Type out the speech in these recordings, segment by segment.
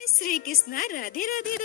श्री कृष्णा, राधे राधे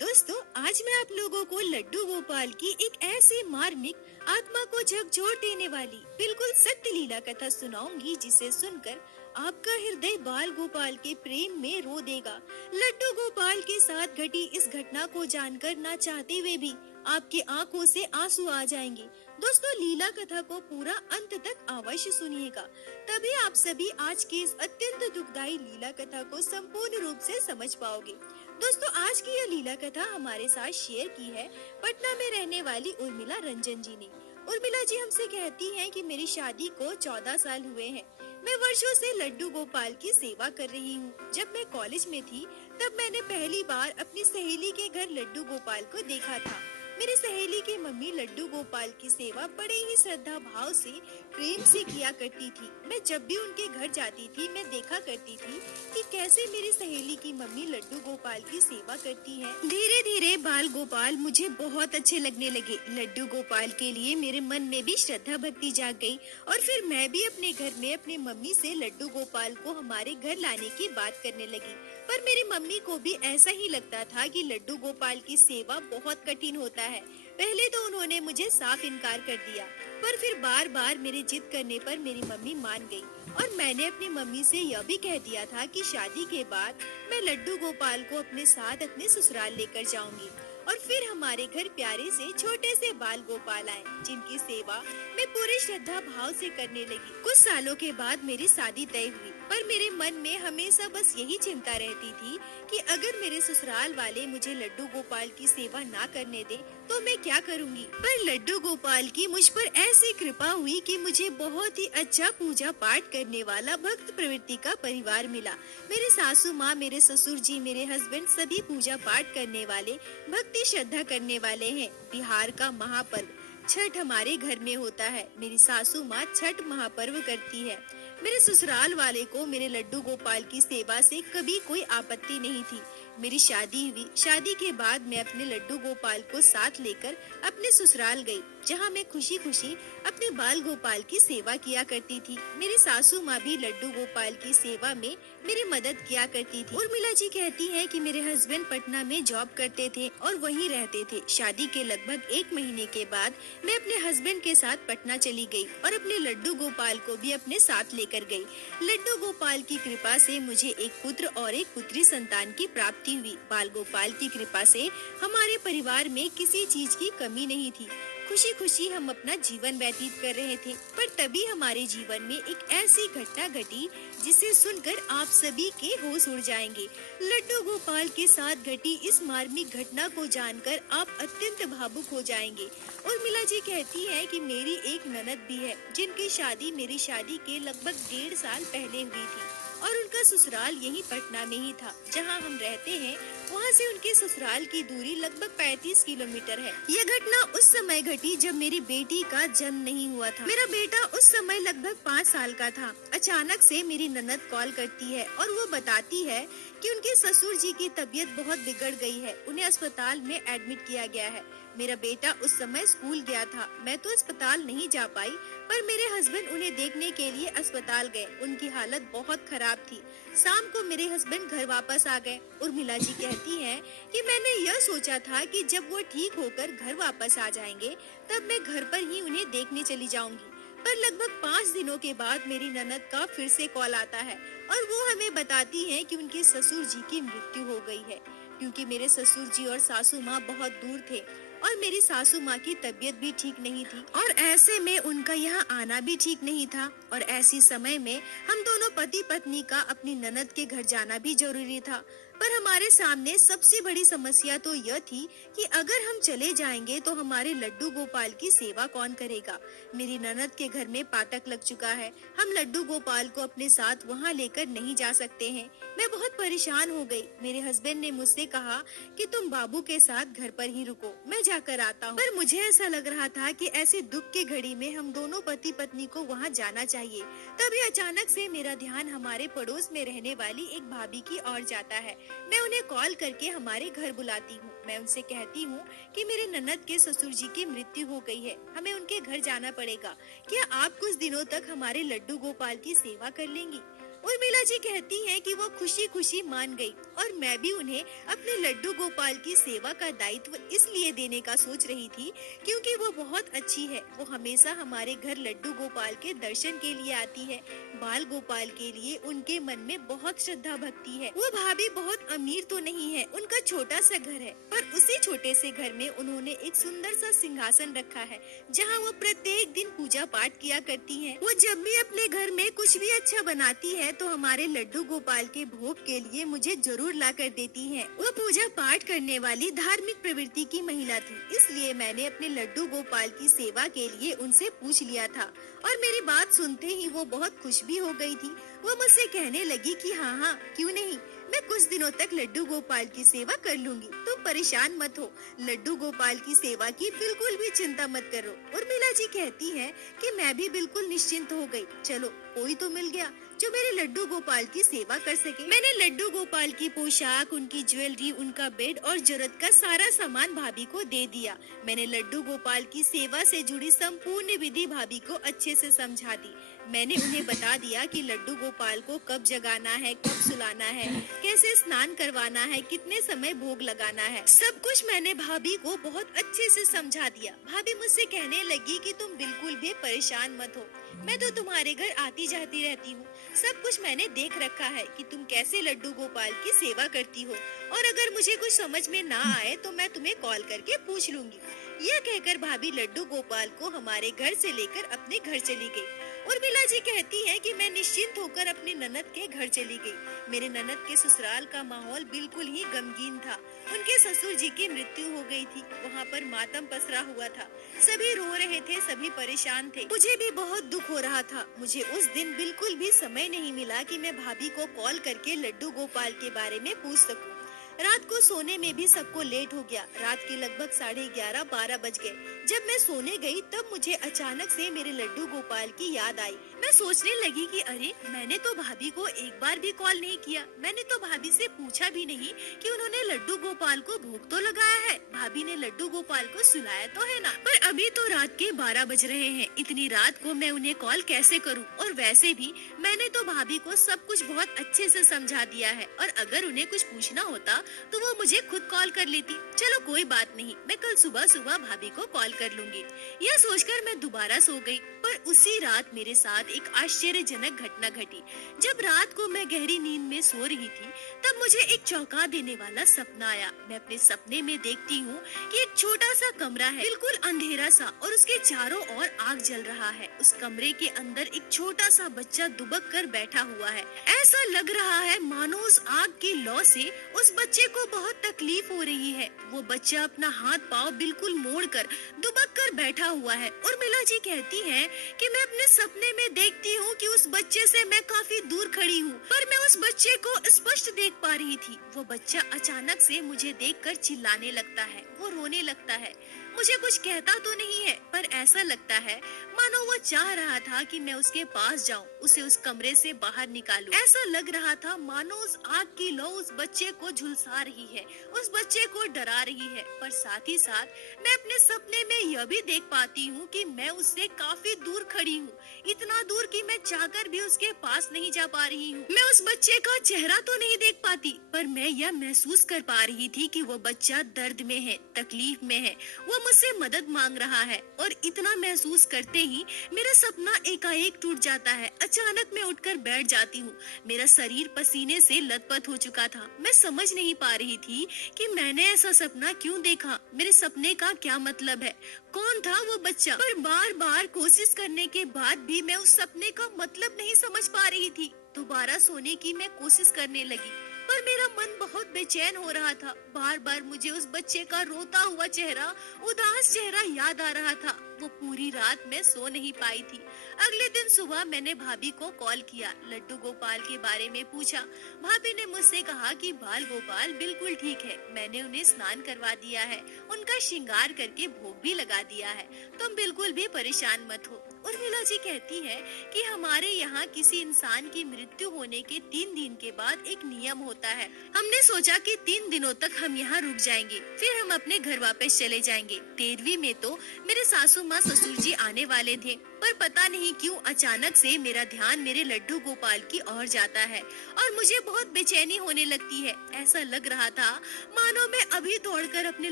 दोस्तों आज मैं आप लोगों को लड्डू गोपाल की एक ऐसी मार्मिक, आत्मा को झकझोर देने वाली बिल्कुल सत्य लीला कथा सुनाऊंगी जिसे सुनकर आपका हृदय बाल गोपाल के प्रेम में रो देगा। लड्डू गोपाल के साथ घटी इस घटना को जानकर ना चाहते हुए भी आपकी आंखों से आंसू आ जाएंगे। दोस्तों, लीला कथा को पूरा अंत तक अवश्य सुनिएगा, तभी आप सभी आज की इस अत्यंत दुखदायी लीला कथा को संपूर्ण रूप से समझ पाओगे। दोस्तों, आज की यह लीला कथा हमारे साथ शेयर की है पटना में रहने वाली उर्मिला रंजन जी ने। उर्मिला जी हमसे कहती हैं कि मेरी शादी को 14 साल हुए हैं। मैं वर्षों से लड्डू गोपाल की सेवा कर रही हूँ। जब मैं कॉलेज में थी तब मैंने पहली बार अपनी सहेली के घर लड्डू गोपाल को देखा था। मेरी सहेली की मम्मी लड्डू गोपाल की सेवा बड़े ही श्रद्धा भाव से, प्रेम से किया करती थी। मैं जब भी उनके घर जाती थी मैं देखा करती थी कि कैसे मेरी सहेली की मम्मी लड्डू गोपाल की सेवा करती है। धीरे धीरे बाल गोपाल मुझे बहुत अच्छे लगने लगे। लड्डू गोपाल के लिए मेरे मन में भी श्रद्धा भक्ति जाग गई और फिर मैं भी अपने घर में अपनी मम्मी से लड्डू गोपाल को हमारे घर लाने की बात करने लगी। पर मेरी मम्मी को भी ऐसा ही लगता था कि लड्डू गोपाल की सेवा बहुत कठिन होता है। पहले तो उन्होंने मुझे साफ इनकार कर दिया, पर फिर बार बार मेरे जिद करने पर मेरी मम्मी मान गई और मैंने अपनी मम्मी से यह भी कह दिया था कि शादी के बाद मैं लड्डू गोपाल को अपने साथ अपने ससुराल लेकर जाऊंगी। और फिर हमारे घर प्यारे से छोटे से बाल गोपाल आए, जिनकी सेवा मैं पूरे श्रद्धा भाव से करने लगी। कुछ सालों के बाद मेरी शादी तय हुई, पर मेरे मन में हमेशा बस यही चिंता रहती थी कि अगर मेरे ससुराल वाले मुझे लड्डू गोपाल की सेवा ना करने दे तो मैं क्या करूंगी। पर लड्डू गोपाल की मुझ पर ऐसी कृपा हुई कि मुझे बहुत ही अच्छा पूजा पाठ करने वाला भक्त प्रवृत्ति का परिवार मिला। मेरे सासू माँ, मेरे ससुर जी, मेरे हस्बैंड सभी पूजा पाठ करने वाले, भक्ति श्रद्धा करने वाले हैं। बिहार का महापर्व छठ हमारे घर में होता है। मेरी सासू माँ छठ महापर्व करती है। मेरे ससुराल वाले को मेरे लड्डू गोपाल की सेवा से कभी कोई आपत्ति नहीं थी। मेरी शादी हुई। शादी के बाद मैं अपने लड्डू गोपाल को साथ लेकर अपने ससुराल गई, जहाँ मैं खुशी खुशी अपने बाल गोपाल की सेवा किया करती थी। मेरी सासू माँ भी लड्डू गोपाल की सेवा में मेरी मदद किया करती थी। उर्मिला जी कहती है कि मेरे हस्बैंड पटना में जॉब करते थे और वहीं रहते थे। शादी के लगभग 1 महीने के बाद मैं अपने हस्बैंड के साथ पटना चली गई और अपने लड्डू गोपाल को भी अपने साथ लेकर गई। लड्डू गोपाल की कृपा से मुझे एक पुत्र और एक पुत्री संतान की प्राप्ति हुई। बाल गोपाल की कृपा से हमारे परिवार में किसी चीज की कमी नहीं थी। खुशी खुशी हम अपना जीवन व्यतीत कर रहे थे, पर तभी हमारे जीवन में एक ऐसी घटना घटी जिसे सुनकर आप सभी के होश उड़ जाएंगे। लड्डू गोपाल के साथ घटी इस मार्मिक घटना को जानकर आप अत्यंत भावुक हो जाएंगे। उर्मिला जी कहती है कि मेरी एक ननद भी है, जिनकी शादी मेरी शादी के लगभग 1.5 साल पहले हुई थी और उनका ससुराल यही पटना में ही था। जहां हम रहते हैं वहां से उनके ससुराल की दूरी लगभग 35 किलोमीटर है। यह घटना उस समय घटी जब मेरी बेटी का जन्म नहीं हुआ था। मेरा बेटा उस समय लगभग 5 साल का था। अचानक से मेरी ननद कॉल करती है और वो बताती है कि उनके ससुर जी की तबीयत बहुत बिगड़ गई है। उन्हें अस्पताल में एडमिट किया गया है। मेरा बेटा उस समय स्कूल गया था। मैं तो अस्पताल नहीं जा पाई, पर मेरे हस्बैंड उन्हें देखने के लिए अस्पताल गए। उनकी हालत बहुत खराब थी। शाम को मेरे हस्बैंड घर वापस आ गए। उर्मिला जी कहती हैं कि मैंने यह सोचा था कि जब वो ठीक होकर घर वापस आ जाएंगे तब मैं घर पर ही उन्हें देखने चली जाऊंगी। पर लगभग 5 दिनों के बाद मेरी ननद का फिर से कॉल आता है और वो हमें बताती है कि उनके ससुर जी की मृत्यु हो गई है, क्योंकि मेरे ससुर जी और सासू माँ बहुत दूर थे और मेरी सासू माँ की तबीयत भी ठीक नहीं थी और ऐसे में उनका यहाँ आना भी ठीक नहीं था। और ऐसी समय में हम दोनों पति पत्नी का अपनी ननद के घर जाना भी जरूरी था। पर हमारे सामने सबसे बड़ी समस्या तो यह थी कि अगर हम चले जाएंगे तो हमारे लड्डू गोपाल की सेवा कौन करेगा। मेरी ननद के घर में पातक लग चुका है। हम लड्डू गोपाल को अपने साथ वहाँ लेकर नहीं जा सकते हैं। मैं बहुत परेशान हो गई। मेरे हस्बैंड ने मुझसे कहा कि तुम बाबू के साथ घर पर ही रुको, मैं जाकर आता हूँ। पर मुझे ऐसा लग रहा था कि ऐसे दुख की घड़ी में हम दोनों पति पत्नी को वहाँ जाना चाहिए। तभी अचानक से मेरा ध्यान हमारे पड़ोस में रहने वाली एक भाभी की ओर जाता है। मैं उन्हें कॉल करके हमारे घर बुलाती हूँ। मैं उनसे कहती हूँ कि मेरे ननद के ससुर जी की मृत्यु हो गई है, हमें उनके घर जाना पड़ेगा। क्या आप कुछ दिनों तक हमारे लड्डू गोपाल की सेवा कर लेंगी? उर्मिला जी कहती हैं कि वो खुशी खुशी मान गई और मैं भी उन्हें अपने लड्डू गोपाल की सेवा का दायित्व इसलिए देने का सोच रही थी क्योंकि वो बहुत अच्छी है। वो हमेशा हमारे घर लड्डू गोपाल के दर्शन के लिए आती है। बाल गोपाल के लिए उनके मन में बहुत श्रद्धा भक्ति है। वो भाभी बहुत अमीर तो नहीं है, उनका छोटा सा घर है, पर उसी छोटे से घर में उन्होंने एक सुंदर सा सिंहासन रखा है जहाँ वो प्रत्येक दिन पूजा पाठ किया करती हैं। वो जब भी अपने घर में कुछ भी अच्छा बनाती है तो हमारे लड्डू गोपाल के भोग के लिए मुझे जरूर ला कर देती है। वो पूजा पाठ करने वाली धार्मिक प्रवृत्ति की महिला थी, इसलिए मैंने अपने लड्डू गोपाल की सेवा के लिए उनसे पूछ लिया था और मेरी बात सुनते ही वो बहुत खुश भी हो गई थी। वो मुझसे कहने लगी कि हाँ, क्यों नहीं, मैं कुछ दिनों तक लड्डू गोपाल की सेवा कर लूंगी। तुम परेशान मत हो, लड्डू गोपाल की सेवा की बिल्कुल भी चिंता मत करो। उर्मिला जी कहती है कि मैं भी बिल्कुल निश्चिंत हो गई। चलो, कोई तो मिल गया जो मेरे लड्डू गोपाल की सेवा कर सके। मैंने लड्डू गोपाल की पोशाक, उनकी ज्वेलरी, उनका बेड और जरूरत का सारा सामान भाभी को दे दिया। मैंने लड्डू गोपाल की सेवा से जुड़ी संपूर्ण विधि भाभी को अच्छे से समझा दी। मैंने उन्हें बता दिया कि लड्डू गोपाल को कब जगाना है, कब सुलाना है, कैसे स्नान करवाना है, कितने समय भोग लगाना है। सब कुछ मैंने भाभी को बहुत अच्छे से समझा दिया। भाभी मुझसे कहने लगी कि तुम बिल्कुल भी परेशान मत हो, मैं तो तुम्हारे घर आती जाती रहती हूँ। सब कुछ मैंने देख रखा है कि तुम कैसे लड्डू गोपाल की सेवा करती हो, और अगर मुझे कुछ समझ में ना आए तो मैं तुम्हें कॉल करके पूछ लूंगी। यह कहकर भाभी लड्डू गोपाल को हमारे घर से लेकर अपने घर चली गई। उर्मिला जी कहती हैं कि मैं निश्चिंत होकर अपनी ननद के घर चली गई। मेरे ननद के ससुराल का माहौल बिल्कुल ही गमगीन था। उनके ससुर जी की मृत्यु हो गई थी। वहाँ पर मातम पसरा हुआ था। सभी रो रहे थे, सभी परेशान थे। मुझे भी बहुत दुख हो रहा था। मुझे उस दिन बिल्कुल भी समय नहीं मिला कि मैं भाभी को कॉल करके लड्डू गोपाल के बारे में पूछ सकूं। रात को सोने में भी सबको लेट हो गया। रात के लगभग 11:30-12 बज गए। जब मैं सोने गई तब मुझे अचानक से मेरे लड्डू गोपाल की याद आई। मैं सोचने लगी कि अरे, मैंने तो भाभी को एक बार भी कॉल नहीं किया। मैंने तो भाभी से पूछा भी नहीं कि उन्होंने लड्डू गोपाल को भोग तो लगाया है, भाभी ने लड्डू गोपाल को सुलाया तो है ना। पर अभी तो रात के 12 बज रहे हैं। इतनी रात को मैं उन्हें कॉल कैसे करूं? और वैसे भी मैंने तो भाभी को सब कुछ बहुत अच्छे से समझा दिया है, और अगर उन्हें कुछ पूछना होता तो वो मुझे खुद कॉल कर लेती। चलो कोई बात नहीं, मैं कल सुबह सुबह भाभी को कॉल कर लूंगी। यह सोचकर मैं दोबारा सो गई। पर उसी रात मेरे साथ एक आश्चर्यजनक घटना घटी। जब रात को मैं गहरी नींद में सो रही थी तब मुझे एक चौंका देने वाला सपना आया। मैं अपने सपने में देखती हूँ कि एक छोटा सा कमरा है, बिल्कुल अंधेरा सा, और उसके चारों ओर आग जल रहा है। उस कमरे के अंदर एक छोटा सा बच्चा दुबक कर बैठा हुआ है। ऐसा लग रहा है मानो उस आग की लौ से उस बच्चे को बहुत तकलीफ हो रही है। वो बच्चा अपना हाथ पाँव बिल्कुल मोड़कर दुबक कर बैठा हुआ है। उर्मिला जी कहती हैं कि मैं अपने सपने में देखती हूँ कि उस बच्चे से मैं काफी दूर खड़ी हूँ, पर मैं उस बच्चे को स्पष्ट देख पा रही थी। वो बच्चा अचानक से मुझे देखकर चिल्लाने लगता है, वो रोने लगता है। मुझे कुछ कहता तो नहीं है, पर ऐसा लगता है मानो वो चाह रहा था कि मैं उसके पास जाऊं, उसे उस कमरे से बाहर निकालूं। ऐसा लग रहा था मानो उस आग की लौ उस बच्चे को झुलसा रही है, उस बच्चे को डरा रही है। पर साथ ही साथ मैं अपने सपने में यह भी देख पाती हूँ कि मैं उससे काफी दूर खड़ी हूँ, इतना दूर कि मैं चाहकर भी उसके पास नहीं जा पा रही हूँ। मैं उस बच्चे का चेहरा तो नहीं देख पाती, पर मैं यह महसूस कर पा रही थी कि वो बच्चा दर्द में है, तकलीफ में है, वो मुझसे मदद मांग रहा है। और इतना महसूस करते ही मेरा सपना एकाएक टूट जाता है। अचानक मैं उठकर बैठ जाती हूँ। मेरा शरीर पसीने से लथपथ हो चुका था। मैं समझ नहीं पा रही थी कि मैंने ऐसा सपना क्यों देखा, मेरे सपने का क्या मतलब है, कौन था वो बच्चा। पर बार बार कोशिश करने के बाद भी मैं उस सपने का मतलब नहीं समझ पा रही थी। दोबारा सोने की मैं कोशिश करने लगी, पर मेरा मन बहुत बेचैन हो रहा था। बार बार मुझे उस बच्चे का रोता हुआ चेहरा, उदास चेहरा याद आ रहा था। वो पूरी रात मैं सो नहीं पाई थी। अगले दिन सुबह मैंने भाभी को कॉल किया, लड्डू गोपाल के बारे में पूछा। भाभी ने मुझसे कहा कि बाल गोपाल बिल्कुल ठीक है, मैंने उन्हें स्नान करवा दिया है, उनका श्रृंगार करके भोग भी लगा दिया है, तुम बिल्कुल भी परेशान मत हो। उर्मिला जी कहती है कि हमारे यहाँ किसी इंसान की मृत्यु होने के 3 दिन के बाद एक नियम होता है। हमने सोचा कि 3 दिनों तक हम यहाँ रुक जाएंगे, फिर हम अपने घर वापस चले जाएंगे। 13वीं में तो मेरे सासू माँ ससुर जी आने वाले थे, पर पता नहीं क्यों अचानक से मेरा ध्यान मेरे लड्डू गोपाल की ओर जाता है और मुझे बहुत बेचैनी होने लगती है। ऐसा लग रहा था मानो मैं अभी दौड़कर अपने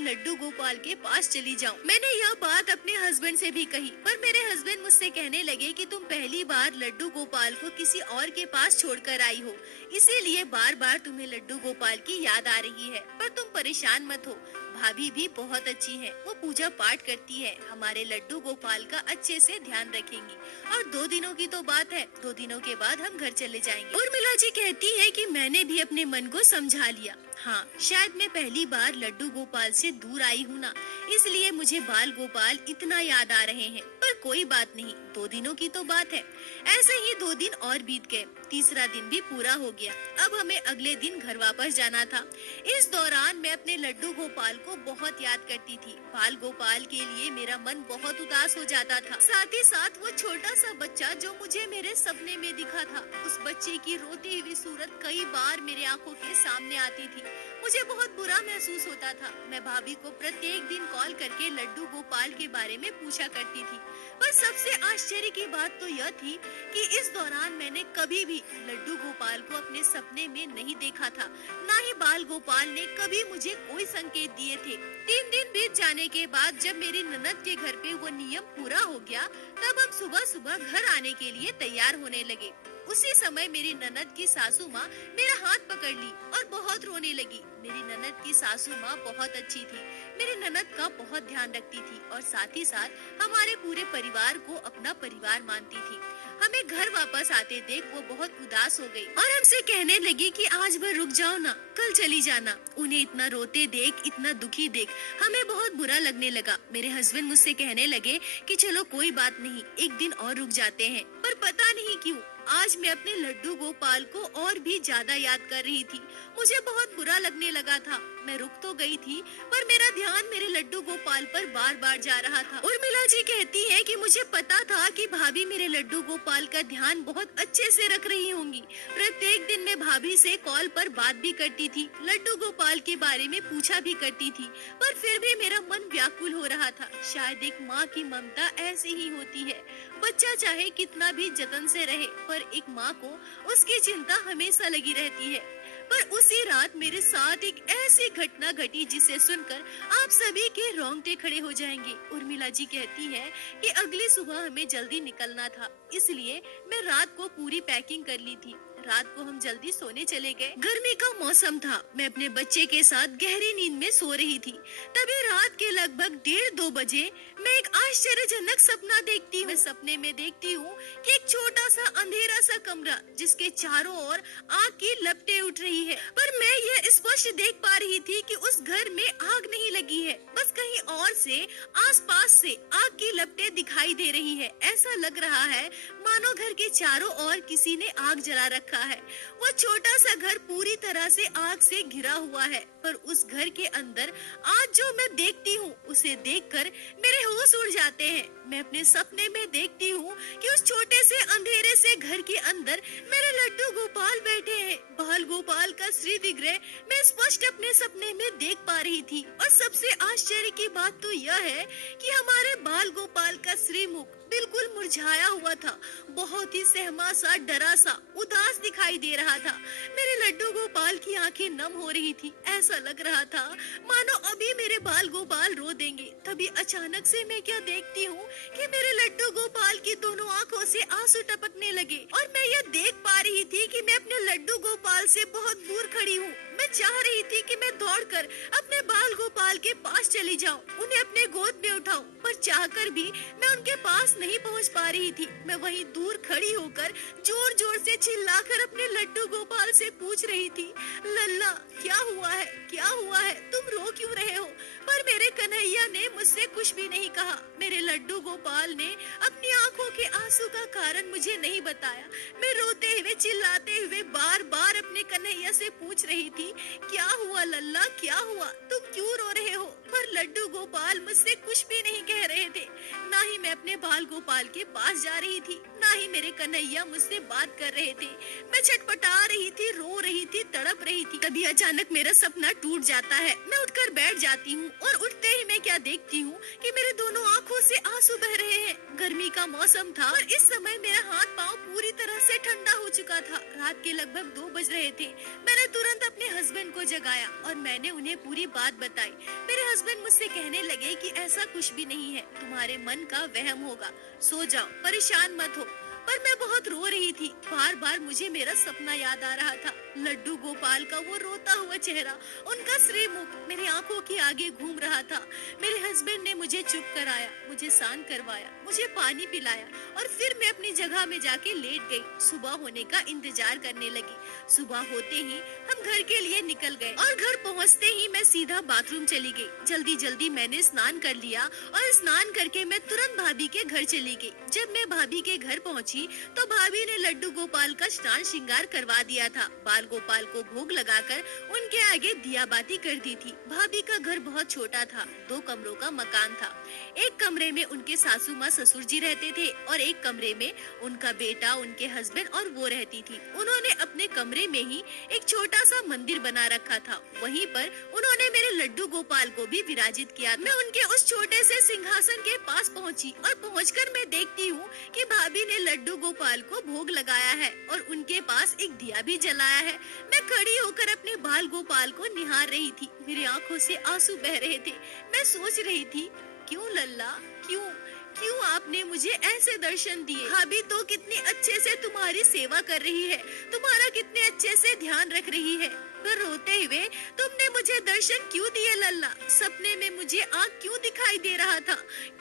लड्डू गोपाल के पास चली जाऊं। मैंने यह बात अपने हस्बैंड से भी कही, पर मेरे हस्बैंड मुझसे कहने लगे कि तुम पहली बार लड्डू गोपाल को किसी और के पास छोड़कर आई हो, इसीलिए बार बार तुम्हें लड्डू गोपाल की याद आ रही है। पर तुम परेशान मत हो, भाभी भी बहुत अच्छी है, वो पूजा पाठ करती है, हमारे लड्डू गोपाल का अच्छे से ध्यान रखेंगी। और 2 दिनों की तो बात है, 2 दिनों के बाद हम घर चले जाएंगे। उर्मिला जी कहती है कि मैंने भी अपने मन को समझा लिया। हाँ, शायद मैं पहली बार लड्डू गोपाल से दूर आई हूँ ना, इसलिए मुझे बाल गोपाल इतना याद आ रहे हैं। पर कोई बात नहीं, 2 दिनों की तो बात है। ऐसे ही 2 दिन और बीत गए, तीसरा दिन भी पूरा हो गया। अब हमें अगले दिन घर वापस जाना था। इस दौरान मैं अपने लड्डू गोपाल को बहुत याद करती थी। बाल गोपाल के लिए मेरा मन बहुत उदास हो जाता था। साथ ही साथ वो छोटा सा बच्चा जो मुझे मेरे सपने में दिखा था, उस बच्चे की रोती हुई सूरत कई बार मेरे आंखों के सामने आती थी। मुझे बहुत बुरा महसूस होता था। मैं भाभी को प्रत्येक दिन कॉल करके लड्डू गोपाल के बारे में पूछा करती थी। पर सबसे आश्चर्य की बात तो यह थी कि इस दौरान मैंने कभी भी लड्डू गोपाल को अपने सपने में नहीं देखा था, ना ही बाल गोपाल ने कभी मुझे कोई संकेत दिए थे। 3 दिन बीत जाने के बाद जब मेरी ननद के घर पे वो नियम पूरा हो गया, तब हम सुबह सुबह घर आने के लिए तैयार होने लगे। उसी समय मेरी ननद की सासू माँ मेरा हाथ पकड़ ली और बहुत रोने लगी। मेरी ननद की सासू माँ बहुत अच्छी थी, मेरी ननद का बहुत ध्यान रखती थी और साथ ही साथ हमारे पूरे परिवार को अपना परिवार मानती थी। हमें घर वापस आते देख वो बहुत उदास हो गई और हमसे कहने लगी कि आज भर रुक जाओ ना, कल चली जाना। उन्हें इतना रोते देख, इतना दुखी देख हमें बहुत बुरा लगने लगा। मेरे हस्बैंड मुझसे कहने लगे कि चलो कोई बात नहीं, एक दिन और रुक जाते हैं। पर पता नहीं क्यों आज मैं अपने लड्डू गोपाल को और भी ज्यादा याद कर रही थी। मुझे बहुत बुरा लगने लगा था। मैं रुक तो गई थी, पर मेरा ध्यान मेरे लड्डू गोपाल पर बार बार जा रहा था। उर्मिला जी कहती है कि मुझे पता था कि भाभी मेरे लड्डू गोपाल का ध्यान बहुत अच्छे से रख रही होंगी। प्रत्येक दिन मैं भाभी से कॉल पर बात भी करती थी, लड्डू गोपाल के बारे में पूछा भी करती थी, पर फिर भी मेरा मन व्याकुल हो रहा था। शायद एक माँ की ममता ऐसी ही होती है, बच्चा चाहे कितना भी जतन से रहे, पर एक माँ को उसकी चिंता हमेशा लगी रहती है। पर उसी रात मेरे साथ एक ऐसी घटना घटी जिसे सुनकर आप सभी के रोंगटे खड़े हो जाएंगे। उर्मिला जी कहती है कि अगली सुबह हमें जल्दी निकलना था, इसलिए मैं रात को पूरी पैकिंग कर ली थी। रात को हम जल्दी सोने चले गए। गर्मी का मौसम था, मैं अपने बच्चे के साथ गहरी नींद में सो रही थी। तभी रात के लगभग 1:30-2 बजे मैं एक आश्चर्यजनक सपना देखती हूँ। मैं सपने में देखती हूँ कि एक छोटा सा अंधेरा सा कमरा जिसके चारों ओर आग की लपटें उठ रही है, पर मैं यह स्पष्ट देख पा रही थी कि उस घर में आग नहीं लगी है, बस कहीं और से आसपास से आग की लपटें दिखाई दे रही है। ऐसा लग रहा है मानो घर के चारों ओर किसी ने आग जला रखा है। वो छोटा सा घर पूरी तरह से आग से घिरा हुआ है, पर उस घर के अंदर आज जो मैं देखती हूँ उसे देखकर मेरे होश उड़ जाते हैं। मैं अपने सपने में देखती हूँ कि उस छोटे से अंधेरे से घर के अंदर मेरे लड्डू गोपाल बैठे हैं। बाल गोपाल का श्री विग्रह मैं स्पष्ट अपने सपने में देख पा रही थी। और सबसे आश्चर्य की बात तो यह है कि हमारे बाल गोपाल का श्रीमुख बिल्कुल मुरझाया हुआ था, बहुत ही सहमा सा, डरा सा, उदास दिखाई दे रहा था। मेरे लड्डू गोपाल की आंखें नम हो रही थी। ऐसा लग रहा था मानो अभी मेरे बाल गोपाल रो देंगे। तभी अचानक से मैं क्या देखती हूँ कि मेरे लड्डू गोपाल की दोनों आंखों से आंसू टपकने लगे और मैं यह देख पा रही थी कि मैं अपने लड्डू गोपाल से बहुत दूर खड़ी हूँ। मैं चाह रही थी कि मैं दौड़कर अपने बाल गोपाल के पास चली जाऊं, उन्हें अपने गोद में उठाऊं, पर चाहकर भी मैं उनके पास नहीं पहुंच पा रही थी। मैं वहीं दूर खड़ी होकर जोर जोर से चिल्लाकर अपने लड्डू गोपाल से पूछ रही थी, लल्ला क्या हुआ है, क्या हुआ है, तुम रो क्यों रहे हो? पर मेरे कन्हैया ने मुझसे कुछ भी नहीं कहा। मेरे लड्डू गोपाल ने अपनी आंखों के आंसू का कारण मुझे नहीं बताया। मैं रोते हुए चिल्लाते हुए बार बार अपने कन्हैया से पूछ रही थी, क्या हुआ लल्ला क्या हुआ, तुम क्यों रो रहे हो? पर लड्डू गोपाल मुझसे कुछ भी नहीं कह रहे थे। ना ही मैं अपने बाल गोपाल के पास जा रही थी, ना ही मेरे कन्हैया मुझसे बात कर रहे थे। मैं छटपटा रही थी, रो रही थी, तड़प रही थी। तभी अचानक मेरा सपना टूट जाता है। मैं उठकर बैठ जाती हूँ और उठते ही मैं क्या देखती हूँ कि मेरे दोनों आँखों से आंसू बह रहे हैं। गर्मी का मौसम था और इस समय मेरा हाथ पाँव पूरी तरह से ठंडा हो चुका था। रात के लगभग 2 बज रहे थे। मैंने तुरंत अपने हस्बैंड को जगाया और मैंने उन्हें पूरी बात बताई। मेरे हस्बैंड मुझसे कहने लगे कि ऐसा कुछ भी नहीं है, तुम्हारे मन का वहम होगा, सो जाओ, परेशान मत हो। पर मैं बहुत रो रही थी। बार बार मुझे मेरा सपना याद आ रहा था। लड्डू गोपाल का वो रोता हुआ चेहरा, उनका श्री मुख मेरी आंखों के आगे घूम रहा था। मेरे हस्बैंड ने मुझे चुप कराया, मुझे शांत करवाया, मुझे पानी पिलाया और फिर मैं अपनी जगह में जाके लेट गई। सुबह होने का इंतजार करने लगी। सुबह होते ही हम घर के लिए निकल गए और घर पहुंचते ही मैं सीधा बाथरूम चली गई। जल्दी जल्दी मैंने स्नान कर लिया और स्नान करके मैं तुरंत भाभी के घर चली गई। जब मैं भाभी के घर पहुंची तो भाभी ने लड्डू गोपाल का स्नान श्रृंगार करवा दिया था। बाल गोपाल को भोग लगाकर उनके आगे दिया बाती कर दी थी। भाभी का घर बहुत छोटा था, 2 कमरों का मकान था। एक कमरे में उनके सासू माँ ससुर जी रहते थे और एक कमरे में उनका बेटा, उनके हस्बैंड और वो रहती थी। उन्होंने अपने कमरे में ही एक छोटा सा मंदिर बना रखा था। वहीं पर उन्होंने मेरे लड्डू गोपाल को भी विराजित किया। मैं उनके उस छोटे से सिंहासन के पास पहुंची और पहुंचकर मैं देखती हूँ कि भाभी ने लड्डू गोपाल को भोग लगाया है और उनके पास एक दिया भी जलाया है। मैं खड़ी होकर अपने बाल गोपाल को निहार रही थी। मेरी आंखों से आंसू बह रहे थे। मैं सोच रही थी, क्यों लल्ला, क्यों क्यों आपने मुझे ऐसे दर्शन दिए? भाभी तो कितनी अच्छे से तुम्हारी सेवा कर रही है, तुम्हारा कितने अच्छे से ध्यान रख रही है। पर रोते हुए तुमने मुझे दर्शन क्यों दिए लल्ला? सपने में मुझे आँख क्यों दिखाई दे रहा था?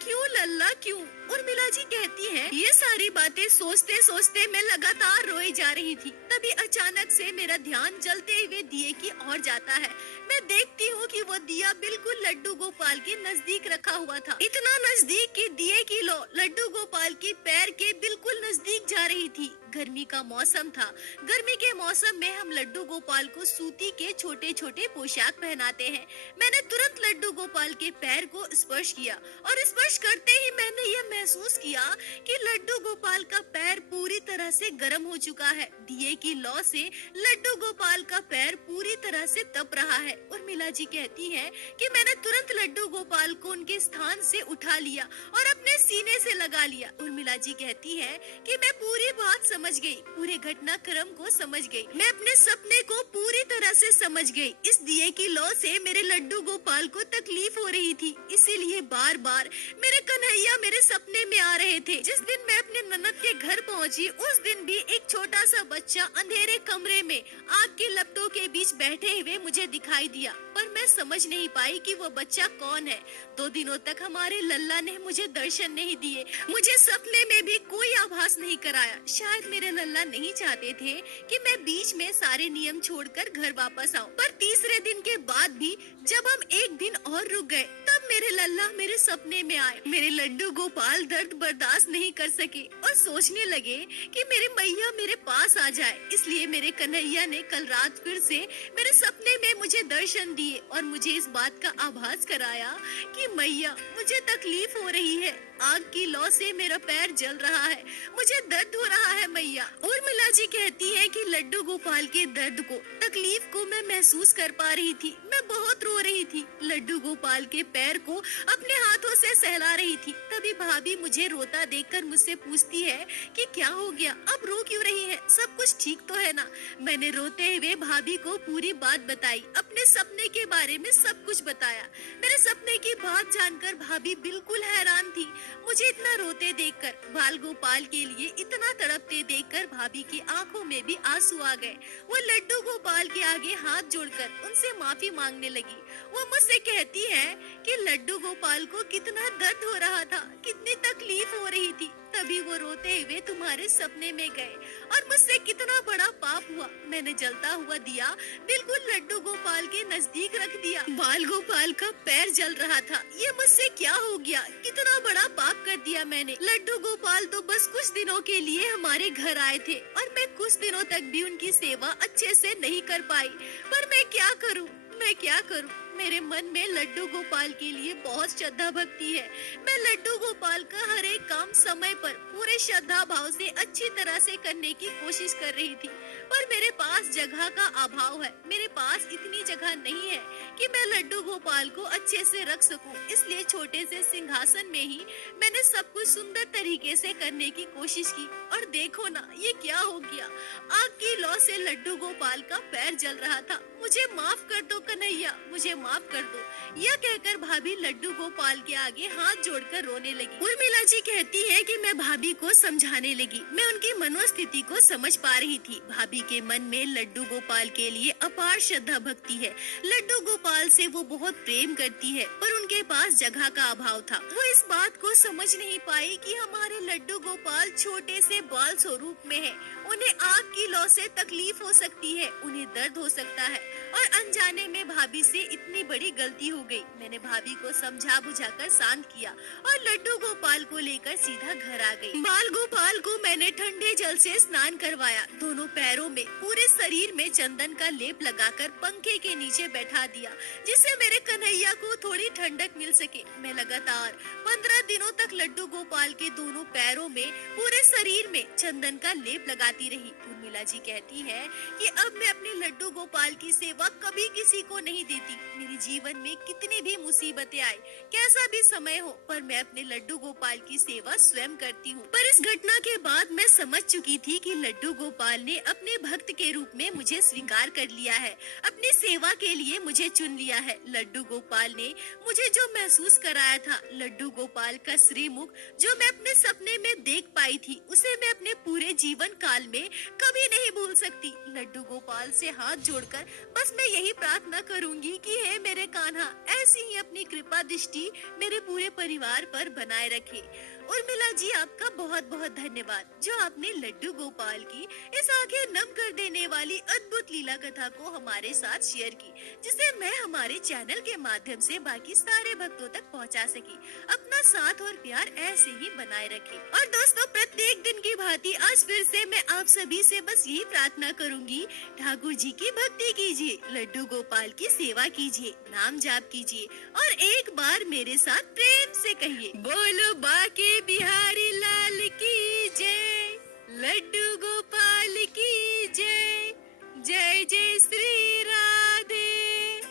क्यों लल्ला, क्यों? उर्मिला जी कहती हैं, ये सारी बातें सोचते सोचते मैं लगातार रोई जा रही थी। तभी अचानक से मेरा ध्यान जलते हुए दिए की ओर जाता है। मैं देखती हूँ कि वो दिया बिल्कुल लड्डू गोपाल के नजदीक रखा हुआ था। इतना नजदीक कि दिए की लो लड्डू गोपाल के पैर के बिल्कुल नजदीक जा रही थी। गर्मी का मौसम था। गर्मी के मौसम में हम लड्डू गोपाल को सूती के छोटे छोटे पोशाक पहनाते हैं। मैंने तुरंत लड्डू गोपाल के पैर को स्पर्श किया और स्पर्श करते ही मैंने यह महसूस किया कि लड्डू गोपाल का पैर पूरी तरह से गर्म हो चुका है। दिए की लौ से लड्डू गोपाल का पैर पूरी तरह से तप रहा है। उर्मिला जी कहती है कि मैंने तुरंत लड्डू गोपाल को उनके स्थान से उठा लिया और अपने सीने से लगा लिया। उर्मिला जी कहती है कि मैं पूरी बात समझ गई, पूरे घटनाक्रम को समझ गई। मैं अपने सपने को पूरी तरह से समझ गई। इस दिए की लौ से मेरे लड्डू गोपाल को तकलीफ हो रही थी, इसीलिए बार बार मेरे कन्हैया मेरे सपने में आ रहे थे। जिस दिन मैं अपने ननद के घर पहुंची, उस दिन भी एक छोटा सा बच्चा अंधेरे कमरे में आग के लपटों के बीच बैठे हुए मुझे दिखाई दिया, पर मैं समझ नहीं पाई कि वो बच्चा कौन है। 2 दिनों तक हमारे लल्ला ने मुझे दर्शन नहीं दिए, मुझे सपने में भी कोई आभास नहीं कराया। शायद मेरे लल्ला नहीं चाहते थे कि मैं बीच में सारे नियम छोड़कर घर वापस आऊं। पर तीसरे दिन के बाद भी जब हम एक दिन और रुक गए, तब मेरे लल्ला मेरे सपने में आए। मेरे लड्डू गोपाल दर्द बर्दाश्त नहीं कर सके और सोचने लगे कि मेरी मैया मेरे पास आ जाए। इसलिए मेरे कन्हैया ने कल रात फिर से मेरे सपने में मुझे दर्शन दिए और मुझे इस बात का आभास कराया कि मैया मुझे तकलीफ हो रही है, आग की लौ से मेरा पैर जल रहा है, मुझे दर्द हो रहा है मैया। उर्मिला जी कहती है कि लड्डू गोपाल के दर्द को, तकलीफ को मैं महसूस कर पा रही थी। मैं बहुत रो रही थी, लड्डू गोपाल के पैर को अपने हाथों से सहला रही थी। तभी भाभी मुझे रोता देखकर मुझसे पूछती है कि क्या हो गया, अब रो क्यों रही है, सब कुछ ठीक तो है ना? मैंने रोते हुए भाभी को पूरी बात बताई, अपने सपने के बारे में सब कुछ बताया। मेरे सपने की बात जानकर भाभी बिल्कुल हैरान थी। मुझे इतना रोते देखकर, बाल गोपाल के लिए इतना तड़पते देखकर भाभी की आंखों में भी आंसू आ गए। वो लड्डू गोपाल के आगे हाथ जोड़कर उनसे माफी मांगने लगी। वो मुझसे कहती है कि लड्डू गोपाल को कितना दर्द हो रहा था, कितनी तकलीफ हो रही थी, तभी वो रोते हुए तुम्हारे सपने में गए और मुझसे कितना बड़ा पाप हुआ। मैंने जलता हुआ दिया बिल्कुल लड्डू गोपाल के नजदीक रख दिया। बाल गोपाल का पैर जल रहा था। ये मुझसे क्या हो गया, कितना बड़ा पाप कर दिया मैंने। लड्डू गोपाल तो बस कुछ दिनों के लिए हमारे घर आए थे और मैं कुछ दिनों तक भी उनकी सेवा अच्छे से नहीं कर पाई। पर मैं क्या करूं, मैं क्या करूं? मेरे मन में लड्डू गोपाल के लिए बहुत श्रद्धा भक्ति है। मैं लड्डू गोपाल का हर एक काम समय पर पूरे श्रद्धा भाव से अच्छी तरह से करने की कोशिश कर रही थी, पर मेरे पास जगह का अभाव है। मेरे पास इतनी जगह नहीं है कि मैं लड्डू गोपाल को अच्छे से रख सकूं। इसलिए छोटे से सिंहासन में ही मैंने सब कुछ सुंदर तरीके से करने की कोशिश की, और देखो ना ये क्या हो गया। आग की लौ से लड्डू गोपाल का पैर जल रहा था। मुझे माफ कर दो कन्हैया, मुझे माफ कर दो। यह कहकर भाभी लड्डू गोपाल के आगे हाथ जोड़कर रोने लगी। उर्मिला जी कहती है कि मैं भाभी को समझाने लगी। मैं उनकी मनोस्थिति को समझ पा रही थी। भाभी के मन में लड्डू गोपाल के लिए अपार श्रद्धा भक्ति है। लड्डू गोपाल से वो बहुत प्रेम करती है, पर उनके पास जगह का अभाव था। वो इस बात को समझ नहीं पाई कि हमारे लड्डू गोपाल छोटे से बाल स्वरूप में है। उन्हें आग की लौ से तकलीफ हो सकती है, उन्हें दर्द हो सकता है, और अनजाने में भाभी से इतनी बड़ी गलती हो गई। मैंने भाभी को समझा बुझाकर शांत किया और लड्डू गोपाल को लेकर सीधा घर आ गई। बाल गोपाल को मैंने ठंडे जल से स्नान करवाया। दोनों पैरों में, पूरे शरीर में चंदन का लेप लगाकर पंखे के नीचे बैठा दिया, जिससे मेरे कन्हैया को थोड़ी ठंडक मिल सके। मैं लगातार 15 दिनों तक लड्डू गोपाल के दोनों पैरों में, पूरे शरीर में चंदन का लेप लगाती रही। उर्मिला जी कहती है कि अब मैं अपने लड्डू गोपाल की सेवा कभी किसी को नहीं देती। मेरे जीवन में कितनी भी मुसीबतें आए, कैसा भी समय हो, पर मैं अपने लड्डू गोपाल की सेवा स्वयं करती हूँ। पर इस घटना के बाद मैं समझ चुकी थी कि लड्डू गोपाल ने अपने भक्त के रूप में मुझे स्वीकार कर लिया है, अपनी सेवा के लिए मुझे चुन लिया है। लड्डू गोपाल ने मुझे जो महसूस कराया था, लड्डू गोपाल का श्रीमुख जो मैं अपने सपने में देख पाई थी, उसे मैं अपने पूरे जीवन काल में कभी नहीं भूल सकती। लड्डू गोपाल से हाथ जोड़कर बस मैं यही प्रार्थना करूंगी कि हे मेरे कान्हा, ऐसी ही अपनी कृपा दृष्टि मेरे पूरे परिवार पर बनाए रखे। उर्मिला जी, आपका बहुत बहुत धन्यवाद जो आपने लड्डू गोपाल की इस आंखें नम कर देने वाली अद्भुत लीला कथा को हमारे साथ शेयर की, जिसे मैं हमारे चैनल के माध्यम से बाकी सारे भक्तों तक पहुंचा सकी। अपना साथ और प्यार ऐसे ही बनाए रखें। और दोस्तों, प्रत्येक दिन की भांति आज फिर से मैं आप सभी से बस यही प्रार्थना करूंगी, ठाकुर जी की भक्ति कीजिए, लड्डू गोपाल की सेवा कीजिए, नाम जाप कीजिए, और एक बार मेरे साथ प्रेम से कहिए, बोलो बाके बिहारी लाल की।